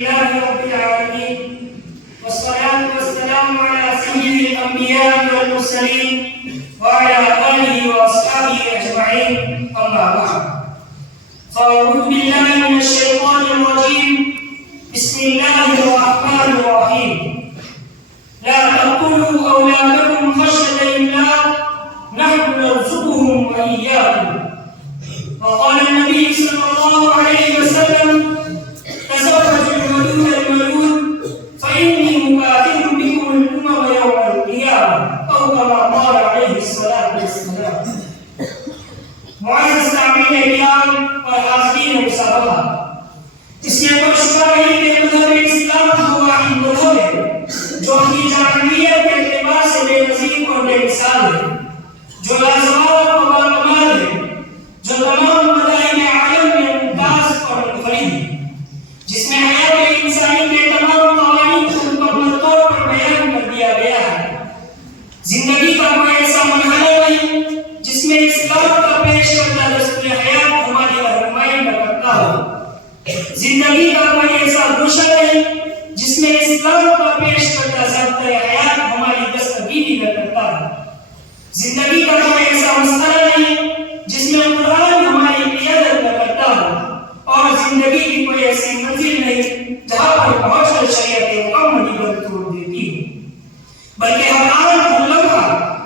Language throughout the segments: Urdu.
لله رب العالمين والصلاة والسلام على سيد الأنبياء والمرسلين وعلى آله وأصحابه أجمعين أما بعد فأعوذ بالله من الشيطان الرجيم بسم الله الرحمن الرحيم لا تقتلوا أولادكم خشية إملاق نحن نرزقهم وإياكم وقال النبي صلى الله عليه وسلم تزوجوا الولود الولود فإني مكاثر بكم الأمم يوم القيامة أو كما قال عليه الصلاة والسلام. معزز سامعین کرام اور حاضرین مسابقہ، اس میں پرشکار ہے کہ مذہب اسلام وہ واحد مذہب ہے جو اپنی جامعیت کے اعتبار سے بے نظیر اور بے مثال ہے، جو لازوال اور باکمال ہے، جو تمام مذاہب عالم میں ممتاز اور منفرد ہے، جس میں حیات انسانی کے تمام قوانین کو مکمل طور پر بیان کر دیا گیا ہے. زندگی کا کوئی ایسا مرحلہ نہیں جس میں اسلام کا پیش کردہ دستور حیات ہماری رہنمائی نہ کرتا ہو. زندگی کا کوئی ایسا گوشہ نہیں جس میں اسلام کا پیش کردہ ضابطۂ حیات ہماری دستگیری نہ کرتا ہو. زندگی کا کوئی ایسا مسئلہ نہیں جس میں قرآن ہماری قیادت نہ کرتا ہو، اور زندگی کی کوئی ایسی منزل نہیں جہاں پر پہنچ کر شریعت محمدی دستور دیتی ہے، بلکہ ہر آن ہر لمحہ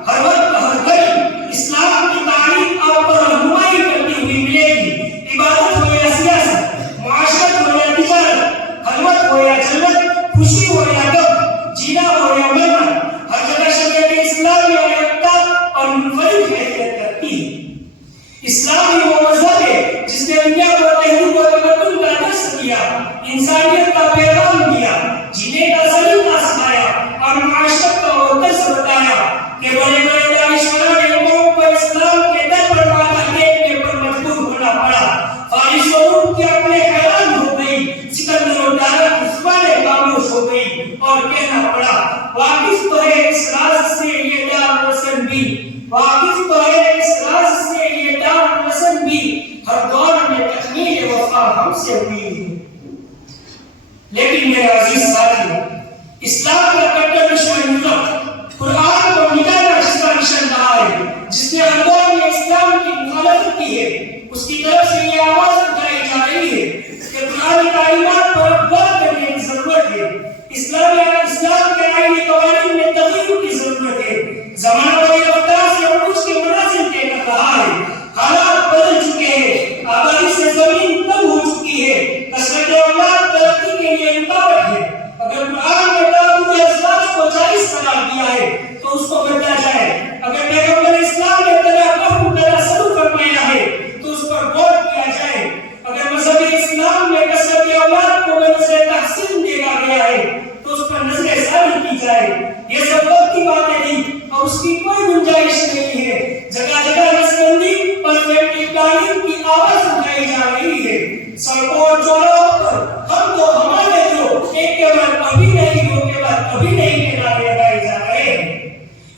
ہر وقت ہر گھڑی اسلام کی تعلیم آپ پر رہنمائی کرتی ہوئی ملے گی. عبادت ہو یا سیاست، معاشرت ہو یا تجارت، خلوت ہو یا جلوت، خوشی ہو یا غم، جینا ہو یا مرنا، ہر جگہ شریعت اسلام یا یکتا اور منفرد حیثیت کرتی ہے. اسلام ہی وہ مذہب ہے جس نے دنیا کو تہذیب و تمدن کا درس دیا، انسانیت کا پیغام دیا، جینے کا سلیقہ سکھایا اور معاشرت کا وہ درس بتایا کہ بڑے بڑے دانشوران نے قوم کو اسلام کے در پر ماتھا ٹیکنے پر مجبور ہونا پڑا. فارس و روم کی عقلیں حیران ہو گئی، سکندر و دارا کی زبانیں خاموش ہو گئی اور کہنا پڑا واقف تو ہے اس راز سے یہ دار وطن بھی، واقف تو ہے اس راز سے یہ دار وطن بھی، ہر دور میں تکمیل وفا ہم سے ہوئی ہے. لیکن میرے عزیز ساتھیو، اسلام کا کٹر دشمن یورپ قرآن کو مٹانا جس کا مشن رہا ہے، جس نے ہر دور میں اسلام کی مخالفت کی ہے، اس کی طرف سے یہ آواز اٹھائی جا رہی ہے کہ قرآن تعلیمات پر غور کرنے کی ضرورت ہے. اسلام کے آئینی قوانین میں تغیر کی ضرورت ہے. زمانہ بڑی رفتار سے عروج کے منازل طے کر رہا ہے، حالات بدل چکے ہیں، آبادی سے زمین تنگ ہو چکی ہے، کثرت اولاد ترقی کے لیے رکاوٹ ہے. اگر قرآن نے تعدد ازواج کو جائز قرار دیا ہے تو اس کو بدلا جائے. اگر پیغمبر اسلام نے تصرف فرمایا ہے تو اس پر غور کیا جائے. اگر مذہب اسلام میں کثرت اولاد کو بنظر تحسین دیکھا گیا ہے تو اس پر نظر ثانی کی جائے. یہ سب وقت کی باتیں نہیں اور اس کی کوئی گنجائش نہیں ہے. جگہ جگہ نسبندی اور فیملی پلاننگ کی آواز اٹھائی جا رہی ہے. سڑکوں اور چوراہوں پر ہم تو ہمارے جو ایک کے بعد ابھی نہیں، دو کے بعد ابھی نہیں کے نعرے لگائے جا رہے ہیں.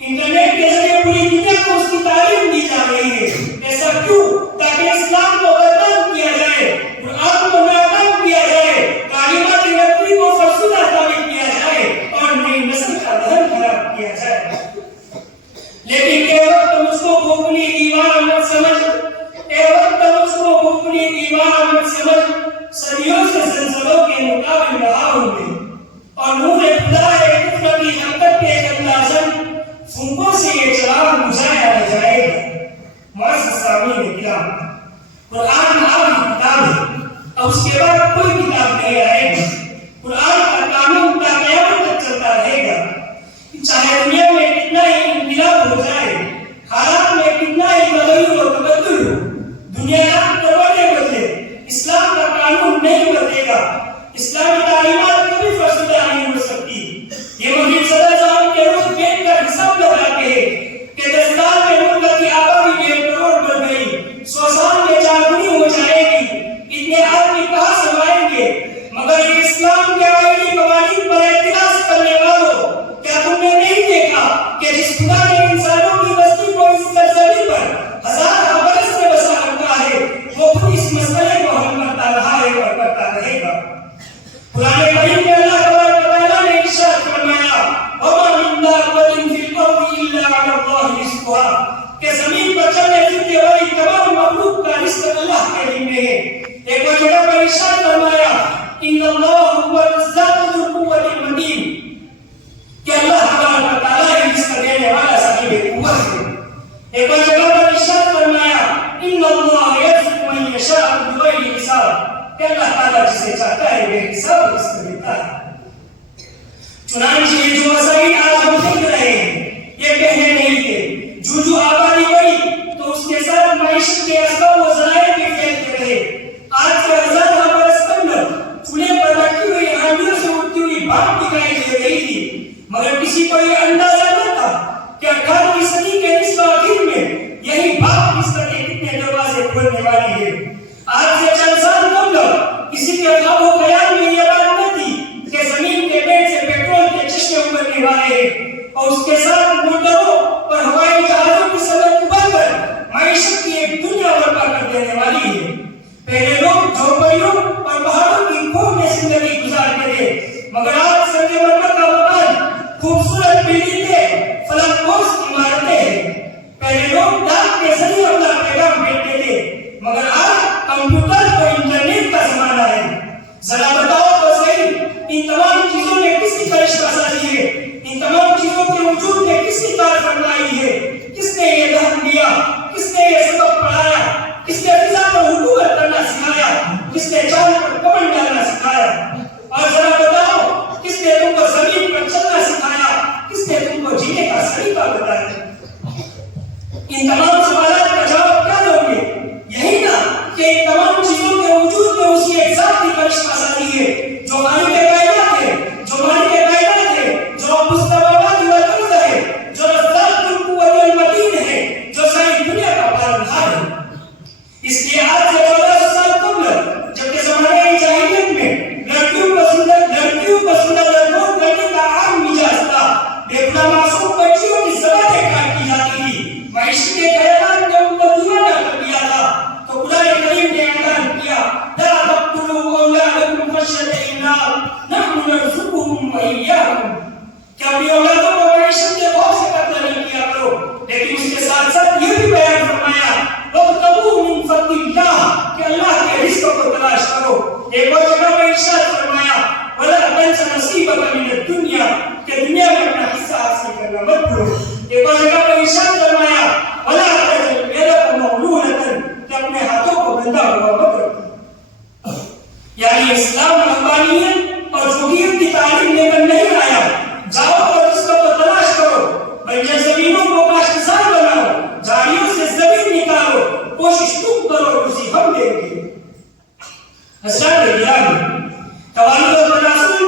انٹرنیٹ کے ذریعے پوری دنیا کو اس کی تعلیم دی جا رہی ہے. ایسا کیوں؟ تاکہ اسلام کو بدنام کیا جائے، قرآن کو ناکام کیا جائے، تعلیمات نبوی کو فرسودہ ثابت کیا جائے اور نئی نسل کا ذہن خراب کیا جائے. لیکن اے وقت تم اس کو کھوپڑی دیوار مت سمجھ، اے وقت تم اس کو کھوپڑی دیوار مت سمجھ. صدیوں سے زلزلوں کے مقابل رہا ہوں میں، اور نور خدا ہے کفر کی حقیقت کے اندازن فنکوں سے یہ چراغ بجھایا نہ جائے گا. معزز سامعین کرام، قرآن آخری کتاب ہے، اب اس کے بعد کوئی کتاب نہیں آئے گی. قرآن کا قانون تا قیامت تک چلتا رہے گا. چاہے دنیا میں کتنا ہی انقلاب ہو جائے، حالات میں کتنا ہی تغیر و تبدل ہو، دنیا کروڑے بدلے، اسلام کا قانون نہیں بدلے گا. اسلامی تعلیمات کبھی فرسودہ نہیں ہو سکتی. یہ مجید صدر صاحب کے روز دیکھ کر حساب لگاتے ہیں کہ 10 سال میں ملک کی آبادی 1.5 کروڑ بڑھ گئی، 100 سال میں 4 گنی ہو جائے گی. اتنے آدمی کہاں سنبھالیں گے؟ مگر یہ اسلام کے آئینی قوانین پر اعتراض کرنے والوں، کیا تم نے نہیں دیکھا کہ جس خدا نے انسانوں کی بستی کو اس سرزمین پر 1000 برس میں بسا رکھا ہے وہ خود اس مسئلے کو حل کرتا رہا ہے اور کرتا رہے گا. قرآن قرآن کریم میں اللہ تبارک و تعالیٰ نے ارشاد فرمایا وَمَا مِن دَابَّةٍ فِي الْأَرْضِ إِلَّا عَلَى اللَّهِ رِزْقُهَا کہ زمین پر چلنے پھرنے والی تمام مخلوق کا رزق اللہ کے علم میں ہے. ایک اور جگہ پر ارشاد فرمایا إِنَّ اللَّهَ هُوَ الرَّزَّاقُ ذُو الْقُوَّةِ الْمَتِينُ کہ اللہ تبارک و تعالیٰ ہی رزق دینے والا صاحب قوت ہے. ایک اور جگہ پر ارشاد فرمایا إِنَّ اللَّهَ يَرْزُقُ مَن يَشَاءُ بِغَيْرِ حِسَابٍ کہ اللہ تعالیٰ جسے چاہتا ہے بے حساب رزق دیتا ہے. چنانچہ یہ جو مسائل آج ہم دیکھ رہے ہیں یہ پہلے نہیں تھے. جو آبادی بڑھی تو اس کے ساتھ معیشت کے اسباب و ذرائع بھی پھیلتے رہے. آج سے 1000 برس قبل چولہے پر رکھی ہوئی ہانڈیوں سے اٹھتی ہوئی بھاپ دکھائی دے رہی تھی، مگر کسی کو یہ اندازہ نہ تھا کہ 18ویں صدی کے نصف آخر میں یہی بھاپ اس طرح کے کتنے دروازے کھولنے والی ہے. آج سے چند سال قبل کسی کے خواب و خیال میں یہ بات نہ تھی کہ زمین کے پیٹ سے پیٹرول کے چشمے ابھرنے والے ہیں اور اس کے ساتھ موٹروں اور ہوائی جہازوں کی سڑک ابھر کر معیشت کی ایک دنیا برپا کر دینے والی ہے. پہلے لوگ جھوپڑیوں اور پہاڑوں کی کھوہ میں زندگی گزارتے تھے، مگر آج سنگ مرمر کا مکان، خوبصورت بلڈنگیں، فلک پوش عمارتیں ہیں. پہلے لوگ ڈاک کے ذریعے اپنا پیغام بھیجتے تھے، مگر آج کمپیوٹر اور انٹرنیٹ کا زمانہ ہے. ذرا بتاؤ تو صحیح ان تمام چیزوں میں کس کی کرشمہ سازی ہے؟ ان تمام چیزوں کے وجود میں کس کی کار فرمائی ہے؟ کس نے یہ دہن دیا؟ کس نے یہ سبق پڑھایا؟ کس نے فضا پر حکومت کرنا سکھایا؟ کس نے چاند پر کمر ڈالنا سکھایا؟ اور ذرا بتاؤ کس نے تم کو زمین پر چلنا سکھایا؟ کس نے تم کو جینے کا طریقہ بتایا؟ ان تمام سوالات کا جواب کیا دو گے؟ یہی نا کہ ان تمام چیزوں کے وجود میں اسی ایک ذات کی کرشمہ سازی ہے جو خالق کائنات ہے، جو مالک کائنات ہے، جو رب السماوات والارض ہے، جو رزاق ذو القوۃ المتین ہے، جو ساری دنیا کا پالنہار ہے. اس لیے آج سے 1400 سال قبل جبکہ زمانہ جاہلیت میں لڑکیوں کو سندر لڑکوں کرنے کا عام مزاج تھا، بے گناہ معصوم بچیوں کی زبانیں کاٹ کی جاتی تھی، معیشت کے خیالات نے ان کو دیوانہ کر دیا تھا، تو قرآن کریم نے اعلان کیا لا تقتلوا اولادکم خشیۃ املاق نحن نرزقهم وإیاکم کہ اپنی اولادوں کو معیشت کے خوف سے قتل نہیں کیا کرو. لیکن اس کے ساتھ ساتھ یہ بھی بیان فرمایا وابتغوا من فضل اللہ کہ اللہ کے رزق کو تلاش کرو. ایک اور جگہ پر ارشاد فرمایا ولا تنس نصیبک من الدنیا کہ دنیا میں اپنا حصہ حاصل کرنا مت بھولو. ایک اور جگہ پر ارشاد فرمایا ولا تجعل یدک مغلولۃ کہ اپنے ہاتھوں کو بندھا ہوا مت رکھو. یعنی اسلام رحمانیت اور جوہیت کی تعلیم لے کر نہیں آیا جاؤ اور رزق کو تلاش کرو، بلکہ زمینوں کو کاشتکار بناؤ، جھاڑیوں سے زمین نکالو، کوشش تم کرو روزی ہم دیں گے. حضرات گرامی، توالد و تناسل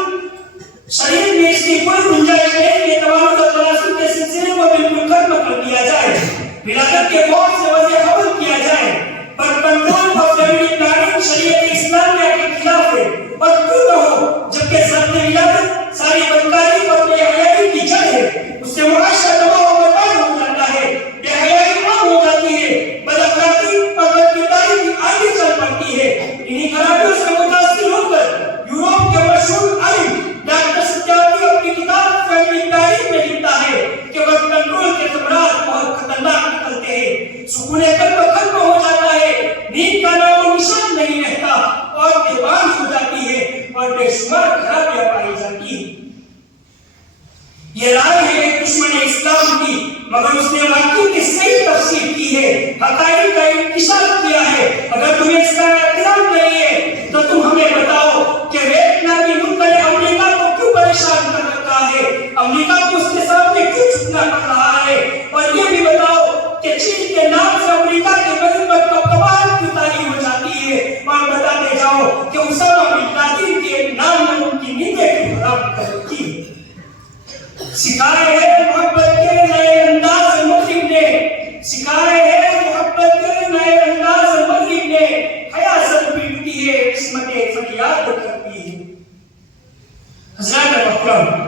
شریعت میں اس کی کوئی گنجائش نہیں کہ توالد و تناسل کے سلسلے کو بالکل ختم کر دیا جائے، ولادت کے خوف سے وضع حمل کیا جائے، پر کنٹرول اور فیملی پلاننگ شریعت اسلامیہ کے خلاف ہے. اور کیوں نہ ہو جبکہ ضبط ولادت ساری بدکاری اور بے حیائی کی جڑ ہے، اس سے معاشرہ تباہ و برباد ہو جاتا ہے، بے حیائی عام ہو جاتی ہے، بد اخلاقی اور بدکرداری کی آگے چل پڑتی ہے. انہی خرابیوں سے متاثر ہو کر یورپ کے مشہور عالم ڈاکٹر ستیاپی اپنی کتاب فیملی پلاننگ میں لکھتا ہے کہ بس کنٹرول کے ثمرات بہت خطرناک نکلتے ہیں، سکون قلب ختم ہو جاتا ہے، نیند کا نام و نشان نہیں رہتا، اور دیوان ہو جاتی ہے اور بے شمار خرابیاں پائی جاتی ہیں. یہ رائے ہے ایک دشمن اسلام کی، مگر اس نے واقعی کی صحیح تفسیر کی ہے، حقائق کا انکشاف کیا ہے. اگر تمہیں اس کا اعتراف نہیں ہے تو تم ہمیں بتاؤ کہ ویتنامی ملک نے امریکہ کو کیوں پریشان کر رکھا ہے، امریکہ کو اس کے سامنے کیوں جھکنا پڑ رہا ہے، اور یہ بھی بتاؤ کہ چین کے نام سے امریکہ کے مذہب پر کبکباہٹ کیوں طاری ہو جاتی ہے، اور بتاتے جاؤ کہ اسامہ بن لادن کے نام میں ان کی نیندیں کیوں خراب کر رکھی ہے. سکھائے ہے محبت کے نئے انداز مغرب نے، سکھائے ہے محبت کے نئے انداز مغرب نے، حیا سر پیٹتی ہے قسمت فریاد کرتی ہے. حضرات محترم،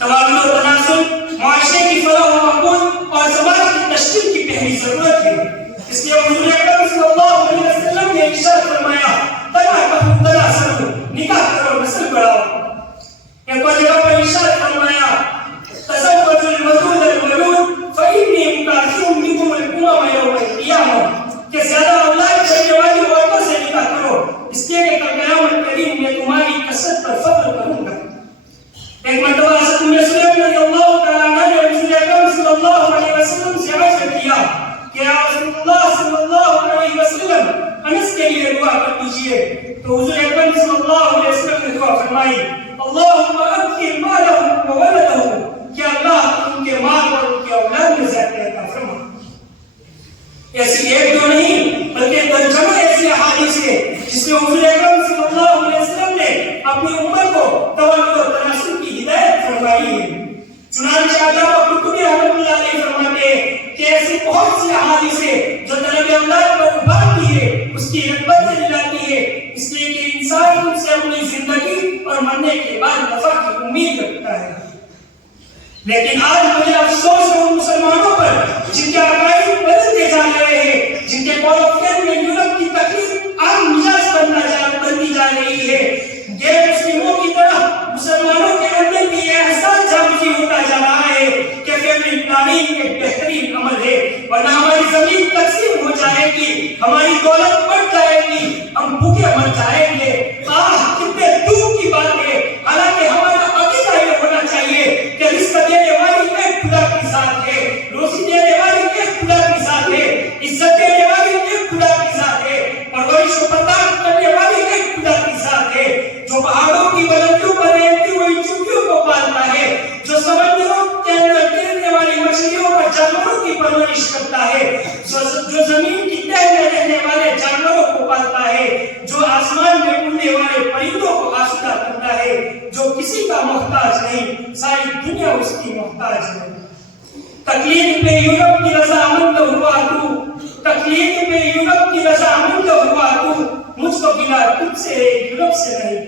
توازن و تناسب معاشرے کی فلاح و بہبود اور سماج کی تشکیل کی پہلی ضرورت ہے. اس لیے حضور اکرم صلی اللہ علیہ وسلم نے ارشاد فرمایا تناکحوا تناسلوا، نکاح کرو نسل بڑھاؤ. فرمائی اللہم اکثر مالہ و ولدہ کہ اللہ ان کے مال اور ان کے اولاد میں زیادہ عطا فرما. ایسی ایک دو نہیں بلکہ درجنوں ایسی احادیث ہے جس میں حضور اکرم صلی اللہ علیہ وسلم نے اپنی امت کو تولد و تناسل کی ہدایت فرمائی ہے. چنانچہ علامہ قرطبی رحمۃ اللہ علیہ فرماتے ہیں کہ ایسی بہت سی احادیث ہے جو طلب اولاد پر ابھارتی ہے، اس کی رغبت سے دلاتی ہے، اس لیے کہ انسان ان سے اپنی زندگی اور مرنے کے بعد نفع کی امید رکھتا ہے. لیکن آج مجھے افسوس ہے ان مسلمانوں پر جن کے عقائد بدلتے جا رہے ہیں، جن کے قول و فعل میں یورپ کی تقلید عام مزاج بنتی جا رہی ہے. غیر مسلموں کی طرح مسلمانوں کے اندر بھی یہ احساس جاگزی ہوتا جا رہا ہے کہ فیملی پلاننگ ایک بہترین عمل ہے، ورنہ ہماری زمین تقسیم ہو جائے گی، ہماری دولت بڑھ جائے گی، ہم بھوکے مر جائیں گے. کتنے دور کی بات ہے. حالانکہ ہمارا عقیدہ یہ ہونا چاہیے کہ رزق دینے والی ایک خدا کی ذات ہے، روزی دینے والی ایک خدا کی ذات ہے، عزت دینے والی ایک خدا کی ذات ہے، پرورش و پرداش کرنے والی ایک خدا کی ذات ہے، جو پہاڑوں کی بلندیوں پر رہتی ہوئی چڑیوں کو پالتا ہے، جو سمندروں کے اندر تیرنے والی مچھلیوں اور جانوروں کی پرورش کرتا ہے، جو زمین کی تہ میں رہنے والے جانوروں کو پالتا ہے، جو آسمان میں اڑنے والے پرندوں کو آسودہ کرتا ہے، جو کسی کا محتاج نہیں، ساری دنیا اس کی محتاج ہے. تقلید پہ یورپ کی رضامند ہوا تو، تقلید پہ یورپ کی رضامند ہوا تو، مجھ کو گلا تجھ سے یورپ سے نہیں.